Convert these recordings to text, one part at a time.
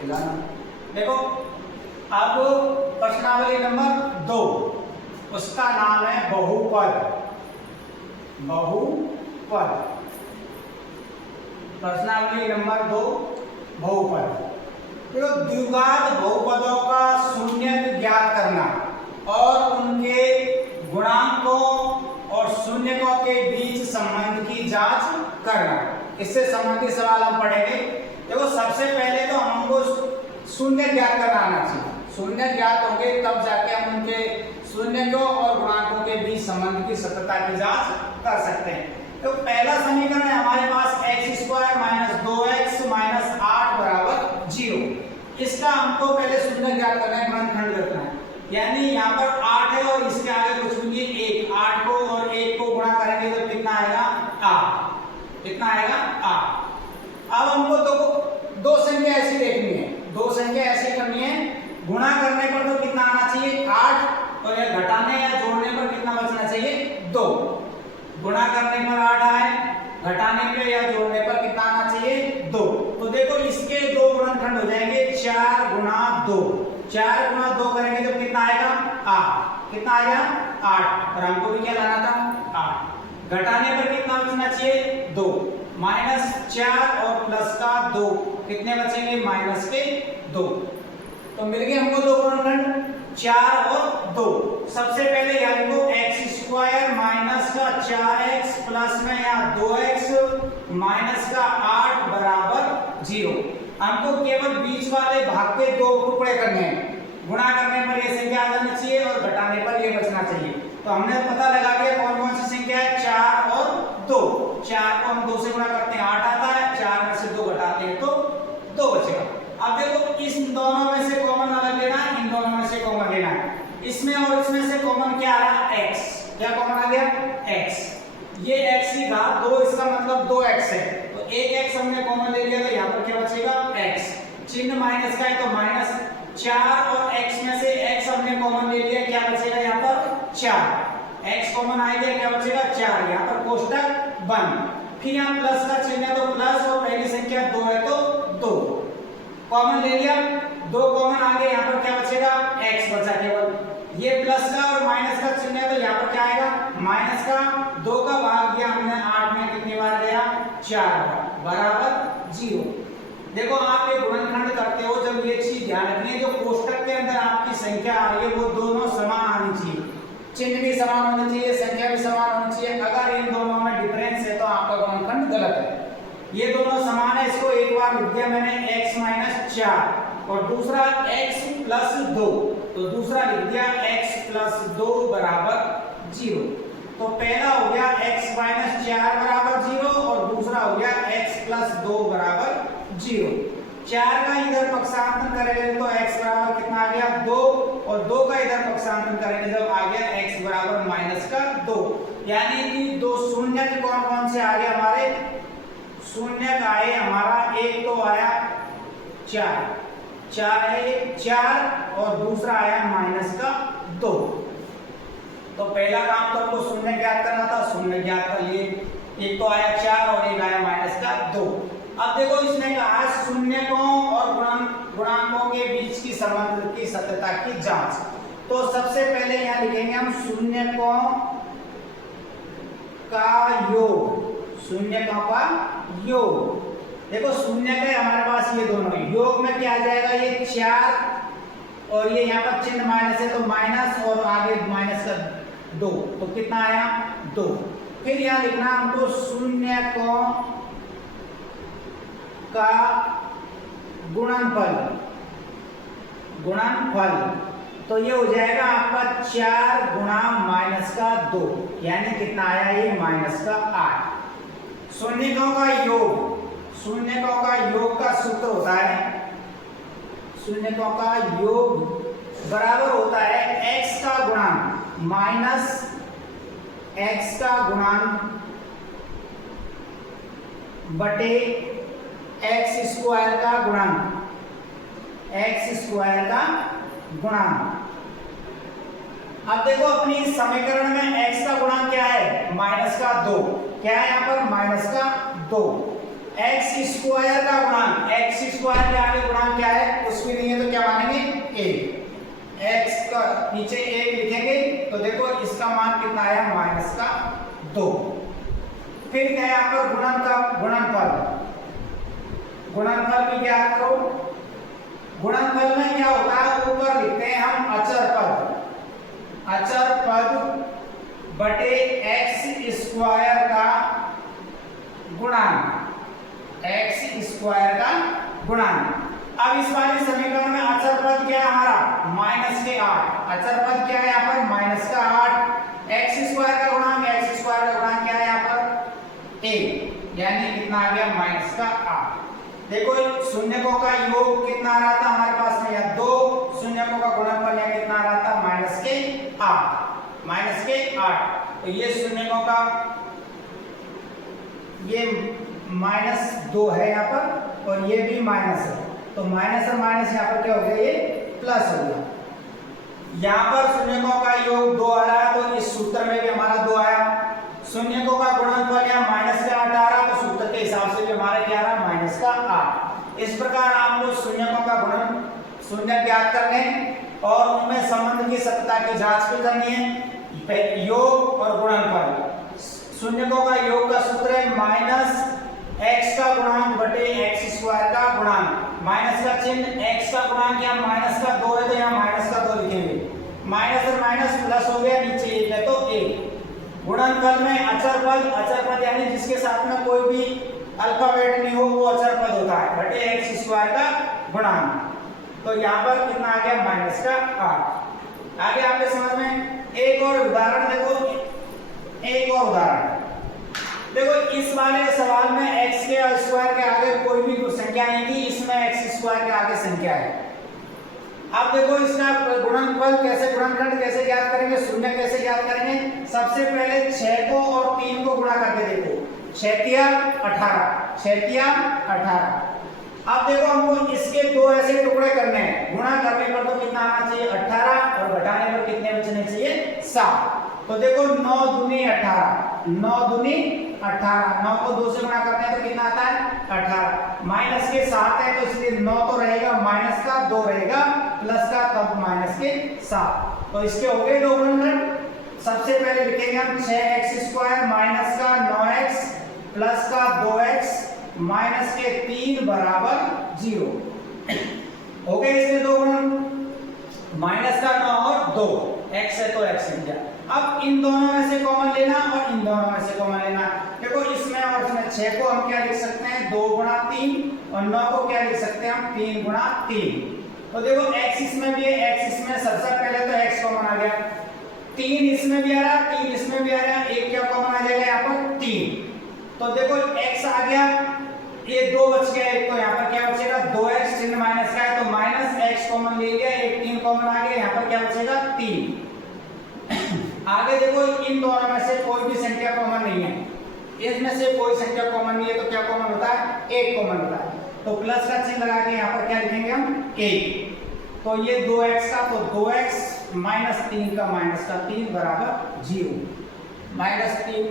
देखो अब प्रश्नावली नंबर 2, उसका नाम है बहुपद। बहुपद, प्रश्नावली नंबर 2 बहुपद। देखो द्विघात बहुपदों का शून्य ज्ञात करना और उनके गुणांकों और शून्यकों के बीच संबंध की जांच करना, इससे संबंधित सवाल हम पढ़ेंगे। देखो सबसे पहले तो हमको शून्य ज्ञात करना आना चाहिए। शून्य ज्ञात होंगे तब जाके हम उनके शून्यकों और गुणांकों के बीच संबंध की सत्यता की जांच कर सकते हैं। तो पहला समीकरण है हमारे पास x² - 2x - 8 = 0। इसका हमको पहले शून्य ज्ञात करना है, गुणनखंड रखना है। यानी यहाँ पर 8 है और इसके आगे कुछ भी 1, 8 को और 1 को गुणा करेंगे तो कितना आएगा 8। कितना आएगा 8। अब हमको तो दो संख्या ऐसी देखनी है, दो संख्या ऐसी करनी है, गुणा करने पर तो कितना आना चाहिए 8 और या घटाने या जोड़ने पर कितना बचना चाहिए 2। गुणा करने पर 8 आए, घटाने पे या जोड़ने पर कितना आना चाहिए 2। तो देखो इसके दो गुणनखंड हो जाएंगे 4 × 2। 4 × 2 करेंगे तो कितना आएगा 8। कितना आएगा 8 और हमको भी क्या लाना था 8। घटाने पर कितना बचना चाहिए 2, -4 और प्लस का 2 कितने बचेंगे -2। तो मिल गए हमको दो गुणनखंड 4 और 2। सबसे पहले यानी को x² - का 4x प्लस में या 2x - का 8 = 0। हमको केवल बीच वाले भाग के दो टुकड़े करने हैं। गुणा करने पर ये संख्या आ जानी चाहिए और घटाने पर ये बचना चाहिए। तो हमने पता लगा दिया कौन कौन सी संख्या है 4 और 2। 4 को हम 2 से गुणा करते हैं 8 आता है, 4 में से 2 घटाते हैं तो 2 बचेगा। अब देखो इस दोनों में से कॉमन अलग लेना है, इन दोनों में से कॉमन लेना है। इसमें और इसमें से कॉमन क्या आ रहा है x। क्या कॉमन आ गया x। ये x की घात 2, इसका मतलब 2x है, तो एक x हमने कॉमन ले लिया तो यहाँ पर क्या बचेगा x। चिन्ह माइनस का है तो -4 और x में से x हमने कॉमन ले लिया, क्या बचेगा यहाँ पर 4। x कॉमन आ गया, क्या बचेगा 4। यहाँ पर कोष्टक बंद। फिर यहाँ प्लस का चिन्ह है तो प्लस और पहली संख्या 2 है तो 2 कॉमन ले लिया, 2 कॉमन आ गए, यहाँ पर क्या बचेगा x बचा केवल। ये प्लस का और माइनस का चिन्ह है तो यहाँ पर क्या आएगा माइनस का 2 का भाग दिया हमने 8 में कितनी बार गया 4 बार = 0। देखो आप ये गुणनखंड करते हो जब ये चीज ध्यान रखनी है, जो कोष्टक के अंदर आपकी संख्या आ रही है वो दोनों समान आनी चाहिए, चिन्ह भी समान होना चाहिए, संख्या भी समान होनी चाहिए। अगर इन दोनों में डिफरेंस है तो आपका गुणनखंड गलत है। ये दोनों समान है, इसको एक बार लिख दिया मैंने x - 4 और दूसरा x + 2, तो दूसरा लिख दिया x + 2 = 0। तो पहला हो गया x - 4 = 0 और दूसरा हो गया x + 2 = 0। 4 का इधर पक्षांतरण करेंगे तो x बराबर कितना आ गया 2 और 2 का इधर पक्षांतरण करेंगे जब आ गया x बराबर -2। यानी कि दो शून्य कौन कौन से आ गए हमारे शून्य का है हमारा, एक तो आया 4 है 4 और दूसरा आया -2। तो पहला काम तो हमको शून्य ज्ञात करना था, शून्य ज्ञात कर लिए। एक तो आया 4 और एक आया -2। अब देखो इसने कहा शून्यकों और गुणांकों के बीच की संबंध की सत्यता की जांच। तो सबसे पहले यहाँ लिखेंगे हम शून्यकों का योग। शून्यकों का योग, देखो शून्य के हमारे पास ये दोनों योग में क्या आ जाएगा ये 4 और ये यहाँ पर चिन्ह माइनस है तो माइनस और आगे -2, तो कितना आया 2। फिर यहाँ लिखना हमको शून्यकों का गुणनफल। गुणनफल तो ये हो जाएगा आपका 4 × -2 यानी कितना आया ये -8। शून्यकों का योग, शून्यकों का योग का सूत्र होता है, शून्यकों का योग बराबर होता है x का गुणांक माइनस x का गुणांक बटे x² का गुणांक, x² का गुणांक। अब देखो अपनी इस समीकरण में x का गुणांक क्या है -2, क्या है यहाँ पर -2। एक्स स्क्वायर का गुणांक, एक्स स्क्वायर के आगे गुणांक क्या है, कुछ भी नहीं है तो क्या मानेंगे, एक। एक्स का नीचे एक लिखेंगे तो देखो इसका मान कितना आया, माइनस का 2। फिर क्या है यहाँ पर गुणनफल, गुणनफल भी ज्ञात करो। गुणनफल में क्या होता है, ऊपर लिखते हैं हम अचर पद बटे एक्स स्क्वायर का गुणांक, एक्स स्क्वायर का गुणांक। अब इस वाले समीकरण में अचर पद क्या है हमारा, माइनस के 8। अचर पद क्या है यहाँ पर, माइनस का 8। एक्स स्क्वायर का गुणांक, एक्स स्क्वायर का गुणांक क्या है यहाँ पर, 1, यानी कितना आ गया, माइनस का 8। देखो शून्यकों का योग कितना आ रहा था हमारे पास में, या 2 शून्यकों का गुणनफल या कितना आ रहा था, माइनस के 8, माइनस के 8। तो ये शून्यकों का ये -2 है यहाँ पर, और ये भी माइनस है, तो माइनस और माइनस यहाँ पर क्या हो गया, ये प्लस हो गया। यहाँ पर शून्यकों का योग 2 आ रहा है, तो इस सूत्र में भी हमारा 2 आया। शून्यकों का गुणनफल या माइनस का 8 आ रहा, तो सूत्र के हिसाब से भी हमारा क्या आ रहा, माइनस का 8। इस प्रकार आपको शून्यकों का गुणन शून्य ज्ञात करने और उनमें संबंध की सत्यता की जांच भी करनी है। योग और गुणनफल, शून्यकों का योग का सूत्र है माइनस एक्स का गुणांक बटे एक्स स्क्वायर का गुणांक। माइनस का चिन्ह, एक्स का गुणांक या माइनस का 2 है तो यहाँ माइनस का 2 लिखेंगे। माइनस और माइनस प्लस हो गया, नीचे 1 है तो 1। गुणनफल में अचर पद यानी जिसके साथ में कोई भी अल्फाबेट नहीं हो वो अचर पद होता है, बटे एक्स स्क्वायर का गुणांक। तो यहाँ पर कितना आ गया, माइनस का 8। आगे आपके समझ में एक और उदाहरण देखो, एक और उदाहरण देखो। इस वाले सवाल में x के स्क्वायर के आगे कोई भी संख्या नहीं थी, इसमें x स्क्वायर के आगे संख्या है। अब देखो इसका गुणनफल कैसे, गुणनखंड कैसे ज्ञात करेंगे, शून्य कैसे ज्ञात करेंगे। सबसे पहले 6 को और 3 को गुणा करके देखो, 6 तिया 18, 6 तिया 18। अब देखो हमको इसके 2 ऐसे टुकड़े करने हैं, गुणा करने पर तो कितना आना चाहिए, 18, और घटाने पर कितने बचने चाहिए, 7। तो देखो 9 दूनी 18, 9 दूनी 18, 9 को 2 से गुणा करते हैं तो कितना आता है, 18। माइनस के 7 है तो इसलिए 9 तो रहेगा, माइनस का 2 रहेगा, प्लस का तब माइनस के 7। तो इसके हो गए 2 गुणनखंड। सबसे पहले लिखेंगे हम 6x स्क्वायर माइनस का 9x प्लस का 2x माइनस के 3 बराबर 0। हो गए इसके 2 गुणनखंड, माइनस का 9 और 2, x है तो x लिख दिया। अब इन दोनों में से कॉमन लेना और इन दोनों में से कॉमन लेना। देखो इसमें और इसमें 6 को हम क्या लिख सकते हैं, 2 गुणा 3, और 9 को क्या लिख सकते हैं हम, 3 गुणा 3। तो देखो x इसमें भी है, x इसमें, सबसे पहले तो x कॉमन आ गया, 3 इसमें भी आ रहा, 3 इसमें भी आ रहा, एक क्या कॉमन आ जाएगा यहाँ पर, 3। तो देखो x आ गया, ये 2 बच गया, एक तो यहाँ पर क्या बचेगा, 2x, चिन्ह माइनस का है तो माइनस x कॉमन ले लिया, एक 3 कॉमन आ गया, यहाँ पर क्या बचेगा, 3। आगे देखो इन दोनों में से कोई भी संख्या कॉमन नहीं है, इसमें से कोई संख्या कॉमन नहीं है तो क्या कॉमन होता है, 1 कॉमन होता है। तो प्लस का चिन्ह लगा के यहाँ पर क्या लिखेंगे हम, 1। तो ये 2x का, तो 2x माइनस 3 का, माइनस का 3 बराबर 0, माइनस 3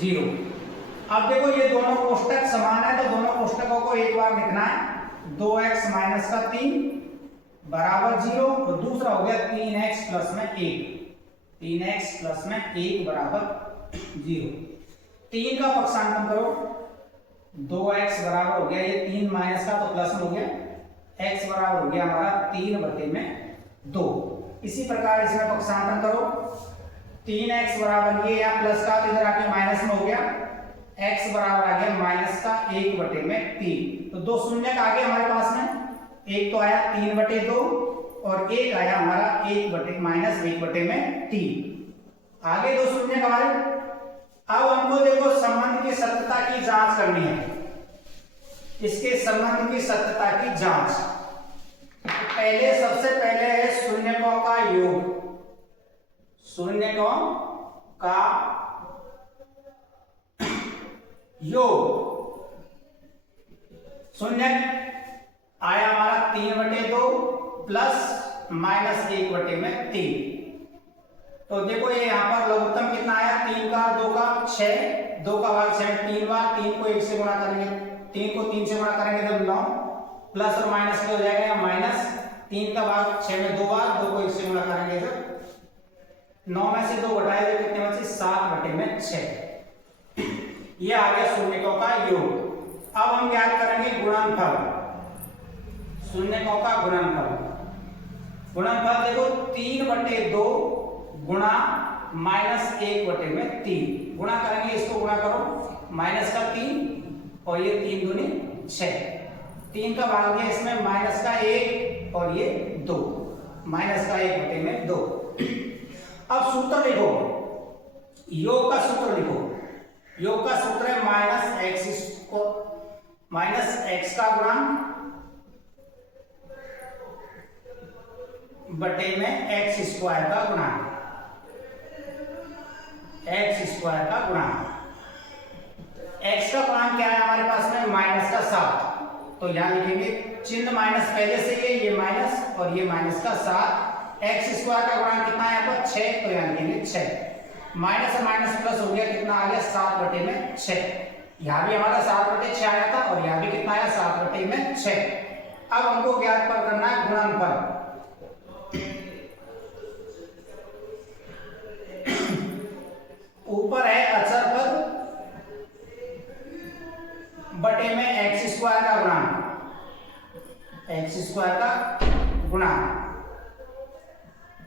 0। अब देखो ये दोनों कोष्टक समान है तो दोनों कोष्टकों को एक बार लिखना है, 2x माइनस का 3 बराबर 0, और दूसरा हो गया 3x प्लस में 1, 3x प्लस में 1 बराबर 0। 3 का पक्षांतरण करो, 2x बराबर हो गया, ये 3 माइनस का तो प्लस में हो गया, x बराबर हो गया हमारा 3 बटे में 2। इसी प्रकार इसमें पक्षांतरण करो, 3x बराबर ये या प्लस का तो इधर आके माइनस में हो गया, x बराबर आ गया माइनस का 1 बटे में 3। तो 2 शून्य का आगे हमारे पास में एक तो आया 3 बटे 2 और एक आया हमारा 1 बटे माइनस 1 बटे में 3। आगे 2 शून्य का आए। अब हमको देखो संबंध की सत्यता की जांच करनी है, इसके संबंध की सत्यता की जांच। पहले सबसे पहले है शून्यकों का योग, शून्यकों का योग। शून्य आया हमारा 3 बटे 2 प्लस माइनस 1 बटे में 3। तो देखो ये यहाँ पर लघुत्तम कितना आया, 3 का 2 का 6, 2 का भाग 6 3 बार, 3 को 1 से गुणा करेंगे, 3 को 3 से गुणा करेंगे तो 9, प्लस और माइनस के हो जाएगा माइनस, 3 का भाग 6 में 2 बार, 2 को 1 से गुणा करेंगे तो 9 में से 2 घटाए तो कितने बचे 7/6। ये आ गया शून्यकों का योग। अब हम ज्ञात करेंगे गुणनफल, शून्यकों का गुणनफल। गुणनफल देखो 3/2 गुणा -1/3, गुणा करेंगे, इसको गुणा करो, माइनस का 3 और ये 3 दूनी 6, 3 का भाग दिया इसमें माइनस का 1 और ये 2, माइनस का 1/2। अब सूत्र लिखो, योग का सूत्र लिखो, योग का सूत्र है माइनस एक्स का गुणांक बटे में एक्स स्क्वायर का गुणांक, एक्स स्क्वायर का गुणांक। एक्स का गुणांक क्या है हमारे पास में, माइनस का 7, तो यहां लिखेंगे चिन्ह माइनस पहले से ये माइनस और ये माइनस का 7, एक्स स्क्वायर का गुणांक कितना है यहाँ पर 6, तो यहां लिखेंगे 6, माइनस और माइनस प्लस हो गया, कितना आ गया 7/6। यहाँ भी हमारा 7/6 आया था और यहाँ भी कितना आया 7/6। अब हमको ज्ञात पर करना है गुणनफल। ऊपर है अचर पद बटे में एक्स स्क्वायर का गुणांक, एक्स स्क्वायर का गुणांक।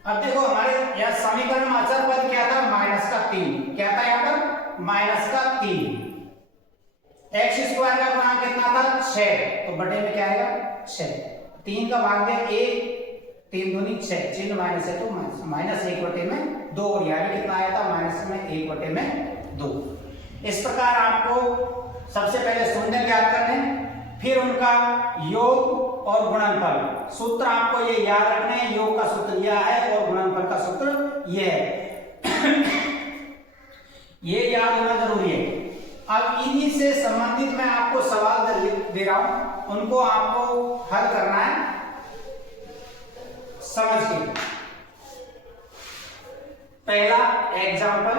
अब देखो हमारे यह समीकरण में अचर पद क्या था, -3, क्या था यहाँ पर -3, एक्स स्क्वायर का गुणांक कितना था 6, तो बटे में क्या आएगा 6, 3 का भाग दिया 1, 3 दूनी 6, चिन्ह माइनस है तो -1/2, और यहाँ भी कितना आया था -1/2। इस प्रकार आपको सबसे पहले शून्य ज्ञात करने, फिर उनका योग और गुणनफल। सूत्र आपको ये याद रखना है, योग का सूत्र यह है और गुणनफल का सूत्र ये है। ये याद होना जरूरी है। अब इन्हीं से संबंधित मैं आपको सवाल दे रहा हूं, उनको आपको हल करना है समझ के। पहला example,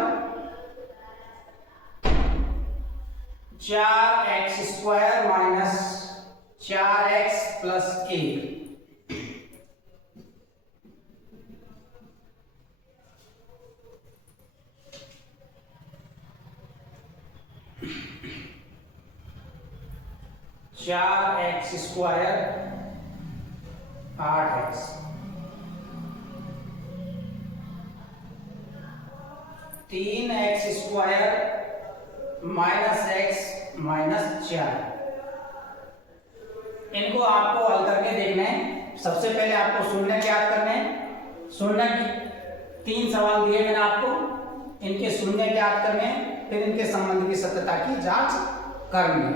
4x² minus 4x plus 1। चार x square 8x, 3x² minus x minus 4। इनको आपको हल करके देखना है। सबसे पहले आपको शून्य ज्ञात करने हैं। शून्य की 3 सवाल दिए मैंने आपको, इनके शून्य ज्ञात करने हैं, फिर इनके संबंध की सत्यता की जांच करनी है।